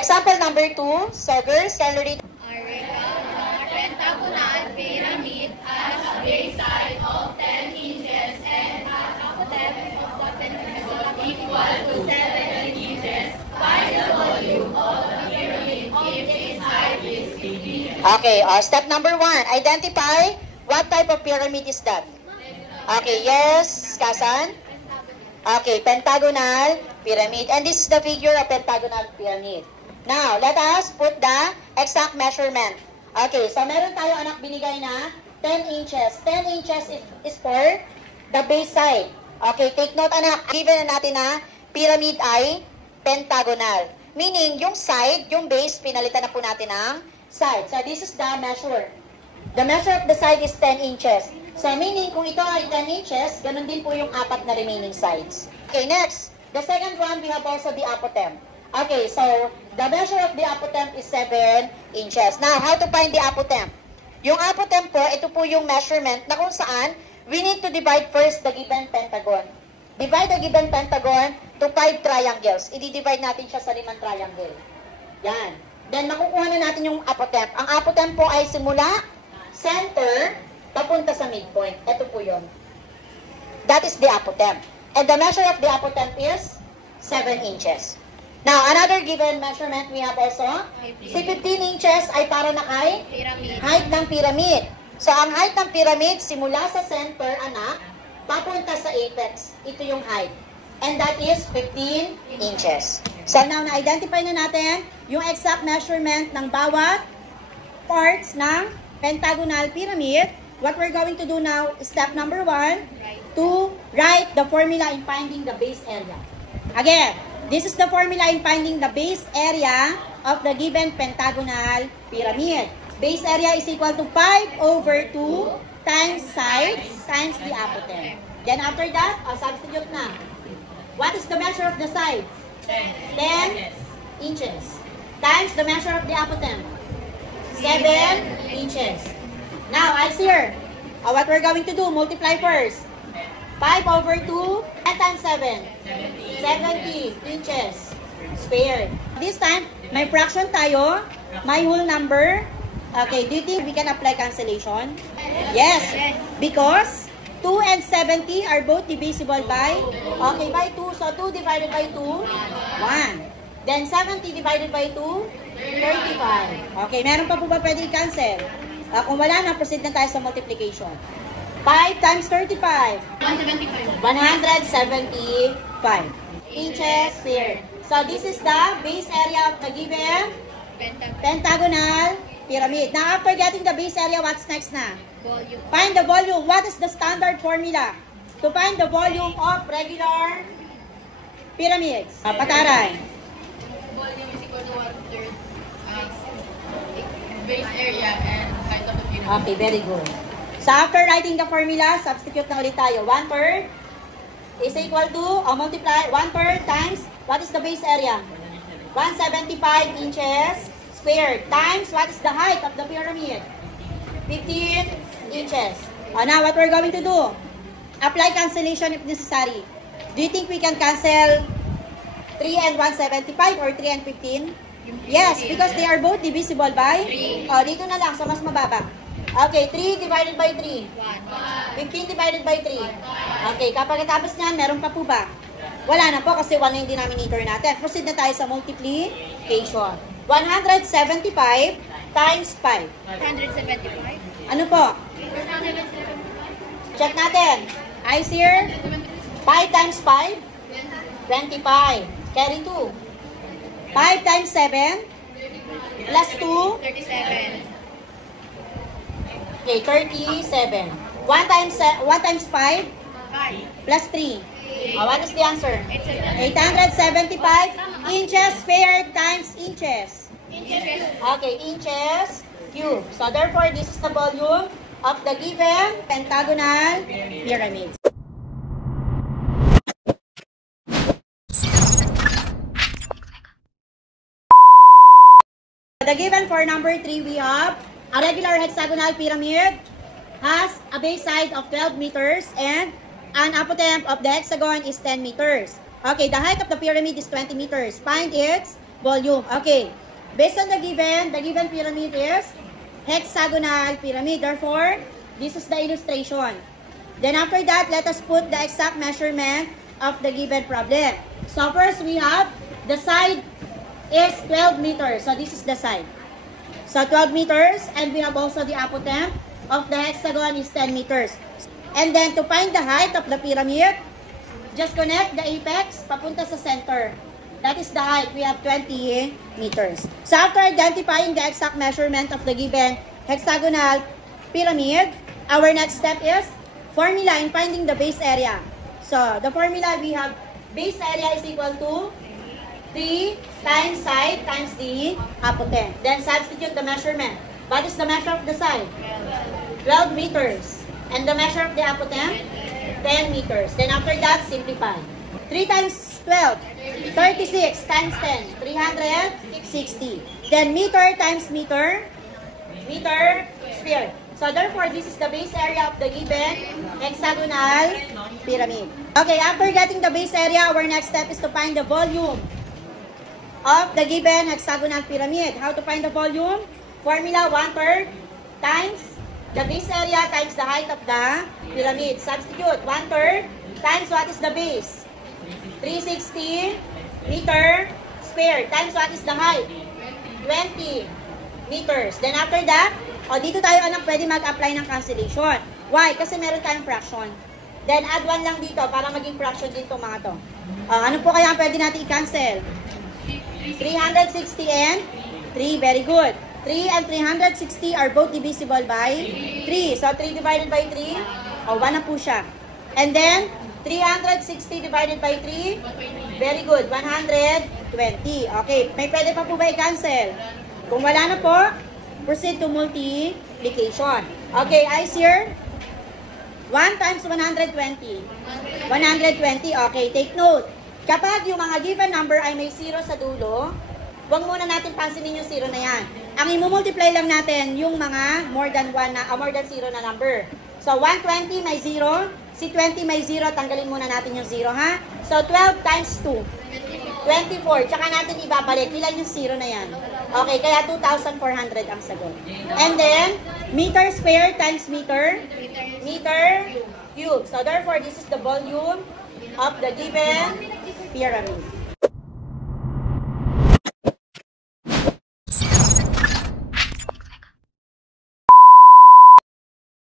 example number 2. So, girls, can you read? A rectangular pentagonal pyramid has a base side of 10 inches and an apotheosis of 10 inches equal to 7 inches. Find the volume of the pyramid if its height is 15. Okay, step number 1. Identify what type of pyramid is that? Okay, yes, Kasan? Okay, pentagonal pyramid. And this is the figure of pentagonal pyramid. Now, let us put the exact measurement. Okay, so meron tayo anak binigay na 10 inches. 10 inches is for the base side. Okay, take note anak. Given na natin na pyramid ay pentagonal. Meaning, yung side, yung base, pinalitan na po natin ng side. So, this is the measure. The measure of the side is 10 inches. So, meaning, kung ito ay 10 inches, ganun din po yung apat na remaining sides. Okay, next. The second one, we have also the apotemp. Okay, so, the measure of the apotemp is 7 inches. Now, how to find the apotemp? Yung apotemp po, ito po yung measurement na kung saan we need to divide first the given pentagon. Divide the given pentagon to 5 triangles. I-divide natin siya sa 5 triangle. Yan. Then, makukuha na natin yung apotemp. Ang apotemp po ay simula center, papunta sa midpoint. Ito po yun. That is the apotemp. And the measure of the apotemp is 7 inches. Now, another given measurement we have also, si 15 inches ay para na kay height ng pyramid. So, ang height ng pyramid, simula sa center, anak, papunta sa apex. Ito yung height. And that is 15 inches. So, now, na-identify na natin yung exact measurement ng bawat parts ng pentagonal pyramid. What we're going to do now is step number 1, to write the formula in finding the base area. Again, this is the formula in finding the base area of the given pentagonal pyramid. Base area is equal to 5 over 2 times sides times the apotemp. Then after that, substitute na. What is the measure of the side? 10 inches. Times the measure of the apotemp. 7 inches. Now, I see here. What we're going to do, multiply first. 5 over 2, 10 times 7. 70 inches squared. This time, may fraction tayo. May whole number. Okay, do you think we can apply cancellation? Yes. Because 2 and 70 are both divisible by, okay, by 2. So, 2 divided by 2, 1. Then, 70 divided by 2, 35. Okay, meron pa po ba pwede i-cancel? Kung wala na, proceed na tayo sa multiplication. 5 times 35. 175. 175 inches squared. So, this is the base area of the given pentagonal pyramid. Now, after getting the base area, what's next na? Volume. Find the volume. What is the standard formula to find the volume of regular pyramids? Pataray. Volume is equal to 1/3 base area and height of the pyramid. Okay, very good. So, after writing the formula, substitute na ulit tayo. 1/3 is equal to, multiply, 1/3 times, what is the base area? 175 inches squared times, what is the height of the pyramid? 15 inches. Now, what we're going to do? Apply cancellation if necessary. Do you think we can cancel 3 and 175 or 3 and 15? Yes, because they are both divisible by 3. Dito na lang, so mas mababa. Okay, 3 divided by 3. 15 divided by 3. Okay, kapag natapos niyan, meron pa po ba? Wala na po kasi 1 yung denominator natin. Proceed na tayo sa multiplication. 175 times 5. 175. Ano po? Check natin. Eyes here. 5 times 5. 25. Carry 2. 5 times 7. Plus 2. 37. Okay, 37. 1 times 5 plus 3. What is the answer? 875 inches squared times inches. Okay, inches cube. So therefore, this is the volume of the given pentagonal pyramid. The given for number 3, we have a regular hexagonal pyramid has a base side of 12 meters and an apotemp of the hexagon is 10 meters. Okay, the height of the pyramid is 20 meters. Find its volume. Okay. Based on the given pyramid is hexagonal pyramid. Therefore, this is the illustration. Then after that, let us put the exact measurement of the given problem. So first, we have the side is 12 meters. So this is the side. So 12 meters, and we have also the apotemp of the hexagon is 10 meters. And then to find the height of the pyramid, just connect the apex papunta sa center. That is the height. We have 20 meters. So after identifying the exact measurement of the given hexagonal pyramid, our next step is formula in finding the base area. So the formula, we have base area is equal to 3 times side times the apotemp. Then substitute the measurement. What is the measure of the side? 12 meters. And the measure of the apotemp? 10 meters. Then after that, simplify. 3 times 12, 36 times 10, 360. Then meter times meter, meter square. So therefore, this is the base area of the given hexagonal pyramid. Okay, after getting the base area, our next step is to find the volume of the given hexagonal pyramid. How to find the volume? Formula 1/3 times the base area times the height of the pyramid. Substitute 1/3 times what is the base? 360 meter square times what is the height? 20 meters. Then after that, dito tayo pwede mag-apply ng cancellation. Why? Kasi meron tayong fraction. Then add 1 lang dito para maging fraction din itong mga to. Ano po kaya ang pwede natin i-cancel? 360 and 3. Very good. 3 and 360 are both divisible by 3. So 3 divided by 3, 1 na po siya. And then 360 divided by 3, very good, 120. Okay, may pwede pa po ba i-cancel? Kung wala na po, proceed to multiplication. Okay, eyes here. 1 times 120. 120, okay, take note. Kapag yung mga given number ay may 0 sa dulo, huwag muna natin pansinin yung 0 na yan. Ang i-multiply lang natin yung mga more than 0 na number. So, 120 may 0. Si 20 may 0. Tanggalin muna natin yung 0, ha? So, 12 times 2. 24. Tsaka natin ibabalik. Ilan yung 0 na yan? Okay, kaya 2,400 ang sagot. And then, meter square times meter. Meter cube. So, therefore, this is the volume of the given pyramid.